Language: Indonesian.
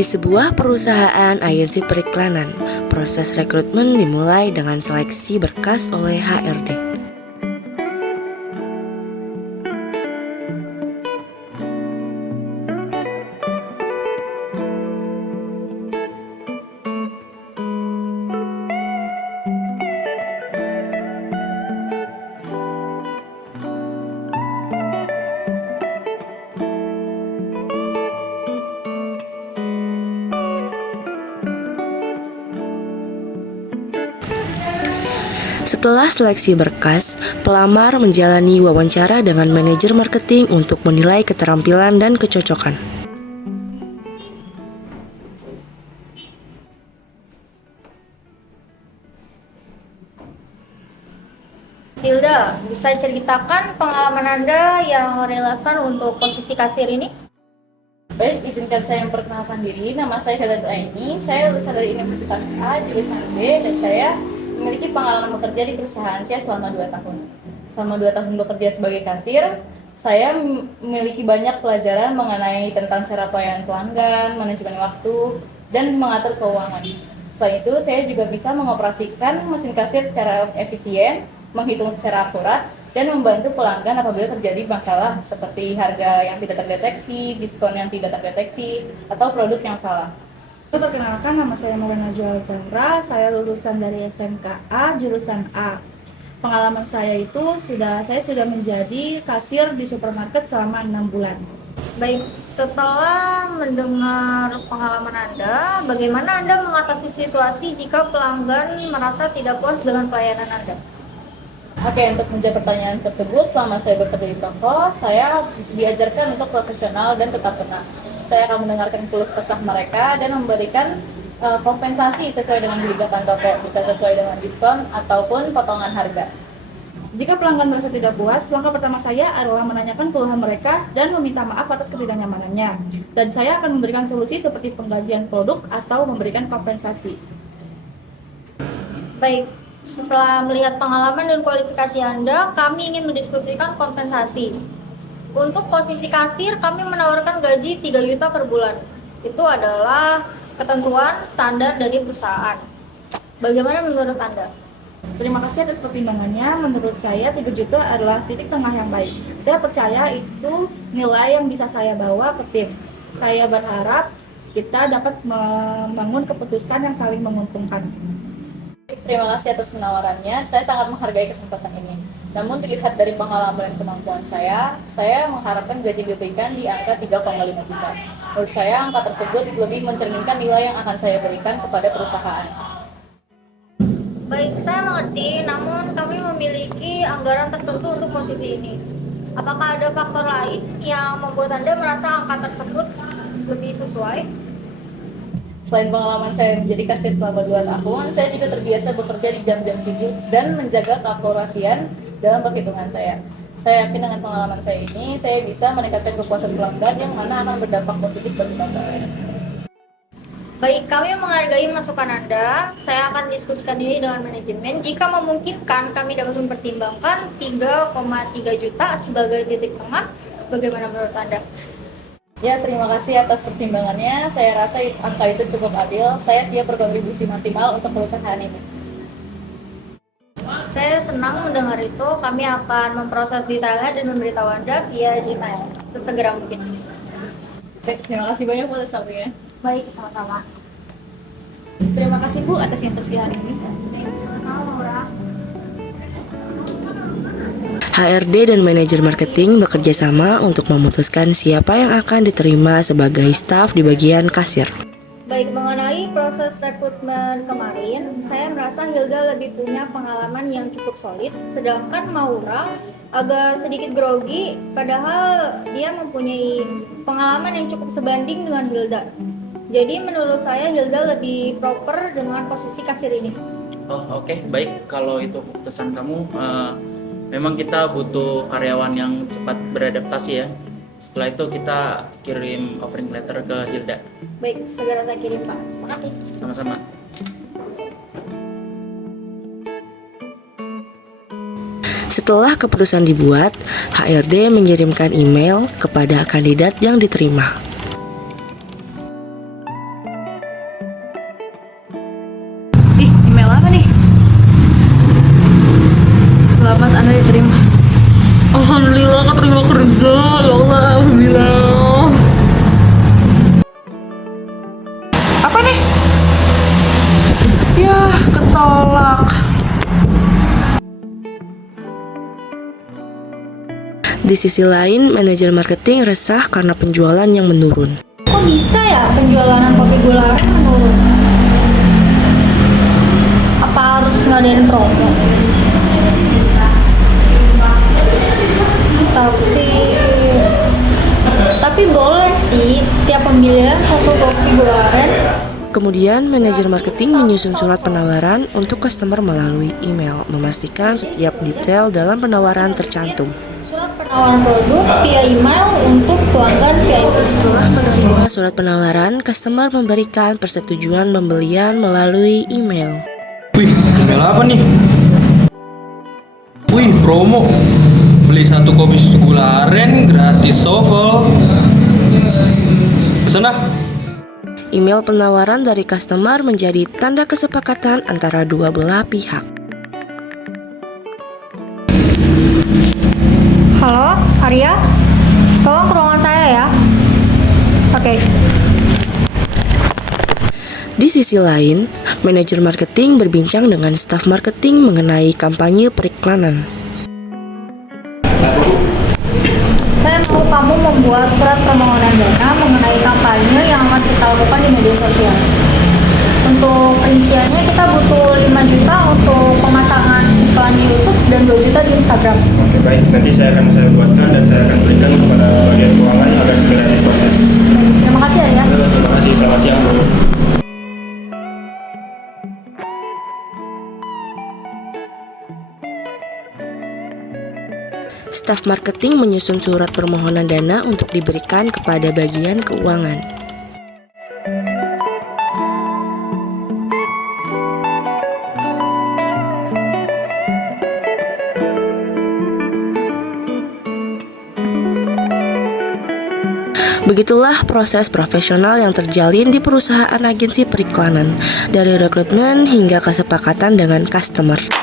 Di sebuah perusahaan agensi periklanan, proses rekrutmen dimulai dengan seleksi berkas oleh HRD. Setelah seleksi berkas, pelamar menjalani wawancara dengan manajer marketing untuk menilai keterampilan dan kecocokan. Hilda, bisa ceritakan pengalaman Anda yang relevan untuk posisi kasir ini? Baik, izinkan saya memperkenalkan diri. Nama saya Hilda Aini. Saya lulusan dari Universitas A, jurusan B, dan saya memiliki pengalaman bekerja di perusahaan saya selama 2 tahun. Selama 2 tahun bekerja sebagai kasir, saya memiliki banyak pelajaran mengenai tentang cara pelayanan pelanggan, manajemen waktu, dan mengatur keuangan. Selain itu, saya juga bisa mengoperasikan mesin kasir secara efisien, menghitung secara akurat, dan membantu pelanggan apabila terjadi masalah seperti harga yang tidak terdeteksi, diskon yang tidak terdeteksi, atau produk yang salah. Perkenalkan, nama saya Maulana Joel Zahra, saya lulusan dari SMKA jurusan A. Pengalaman saya itu saya sudah menjadi kasir di supermarket selama 6 bulan. Baik, setelah mendengar pengalaman Anda, bagaimana Anda mengatasi situasi jika pelanggan merasa tidak puas dengan pelayanan Anda? Oke, untuk menjawab pertanyaan tersebut, selama saya bekerja di toko, saya diajarkan untuk profesional dan tetap tenang. Saya akan mendengarkan keluh kesah mereka dan memberikan kompensasi sesuai dengan kebijakan toko, bisa sesuai dengan diskon ataupun potongan harga. Jika pelanggan merasa tidak puas, langkah pertama saya adalah menanyakan keluhan mereka dan meminta maaf atas ketidaknyamanannya. Dan saya akan memberikan solusi seperti penggantian produk atau memberikan kompensasi. Baik, setelah melihat pengalaman dan kualifikasi Anda, kami ingin mendiskusikan kompensasi. Untuk posisi kasir, kami menawarkan gaji 3 juta per bulan. Itu adalah ketentuan standar dari perusahaan. Bagaimana menurut Anda? Terima kasih atas pertimbangannya. Menurut saya 3 juta adalah titik tengah yang baik. Saya percaya itu nilai yang bisa saya bawa ke tim. Saya berharap kita dapat membangun keputusan yang saling menguntungkan. Terima kasih atas penawarannya. Saya sangat menghargai kesempatan ini. Namun dilihat dari pengalaman dan kemampuan saya mengharapkan gaji diberikan di angka 3,5 juta. Menurut saya angka tersebut lebih mencerminkan nilai yang akan saya berikan kepada perusahaan. Baik, saya mengerti, namun kami memiliki anggaran tertentu untuk posisi ini. Apakah ada faktor lain yang membuat Anda merasa angka tersebut lebih sesuai? Selain pengalaman saya menjadi kasir selama 2 tahun, saya juga terbiasa bekerja di jam-jam sibuk dan menjaga keakurasian dalam perhitungan saya. Saya yakin dengan pengalaman saya ini, saya bisa meningkatkan kepuasan pelanggan yang mana akan berdampak positif bagi pelanggan. Baik, kami menghargai masukan Anda. Saya akan diskusikan ini dengan manajemen. Jika memungkinkan, kami dapat mempertimbangkan 3,3 juta sebagai titik tengah. Bagaimana menurut Anda? Ya, terima kasih atas pertimbangannya. Saya rasa angka itu cukup adil. Saya siap berkontribusi maksimal untuk perusahaan ini. Saya senang mendengar itu. Kami akan memproses detailnya dan memberitahu Anda via Gmail sesegera mungkin. Oke, terima kasih banyak atas waktunya. Baik, sama-sama. Terima kasih Bu atas interview hari ini. Baik, sama-sama, Laura. HRD dan manajer marketing bekerja sama untuk memutuskan siapa yang akan diterima sebagai staf di bagian kasir. Baik, mengenai proses rekrutmen kemarin, saya merasa Hilda lebih punya pengalaman yang cukup solid, sedangkan Maura agak sedikit grogi, padahal dia mempunyai pengalaman yang cukup sebanding dengan Hilda. Jadi menurut saya Hilda lebih proper dengan posisi kasir ini. Oh, oke. Baik, kalau itu keputusan kamu, memang kita butuh karyawan yang cepat beradaptasi ya. Setelah itu kita kirim offering letter ke Hilda. Baik, segera saya kirim Pak. Makasih. Sama-sama. Setelah keputusan dibuat, HRD mengirimkan email kepada kandidat yang diterima. Di sisi lain, manajer marketing resah karena penjualan yang menurun. Kok bisa ya penjualan kopi gula aren menurun? Apa harus ngadain promo? Tapi boleh sih setiap pembelian satu kopi gula aren. Kemudian, manajer marketing menyusun surat penawaran untuk customer melalui email, memastikan setiap detail dalam penawaran tercantum. Surat penawaran produk via email untuk pelanggan VIP. Setelah menerima surat penawaran, customer memberikan persetujuan pembelian melalui email. Wih, email apa nih? Wih, promo. Beli satu kopi susu gula aren gratis shuffle. Pesan ah. Email penawaran dari customer menjadi tanda kesepakatan antara dua belah pihak. Halo, Arya? Tolong ke ruangan saya ya. Oke. Di sisi lain, manajer marketing berbincang dengan staf marketing mengenai kampanye periklanan. Saya mau kamu membuat surat permohonan dana mengenai kampanye yang akan kita lakukan di media sosial. Untuk rinciannya kita butuh 5 juta untuk pemasangan iklan di YouTube dan 2 juta di Instagram. Oke, baik, nanti saya akan buatkan dan saya akan berikan kepada bagian keuangan agar segera diproses. Terima kasih ya. Terima kasih, selamat siang Bu. Staf marketing menyusun surat permohonan dana untuk diberikan kepada bagian keuangan. Begitulah proses profesional yang terjalin di perusahaan agensi periklanan, dari rekrutmen hingga kesepakatan dengan customer.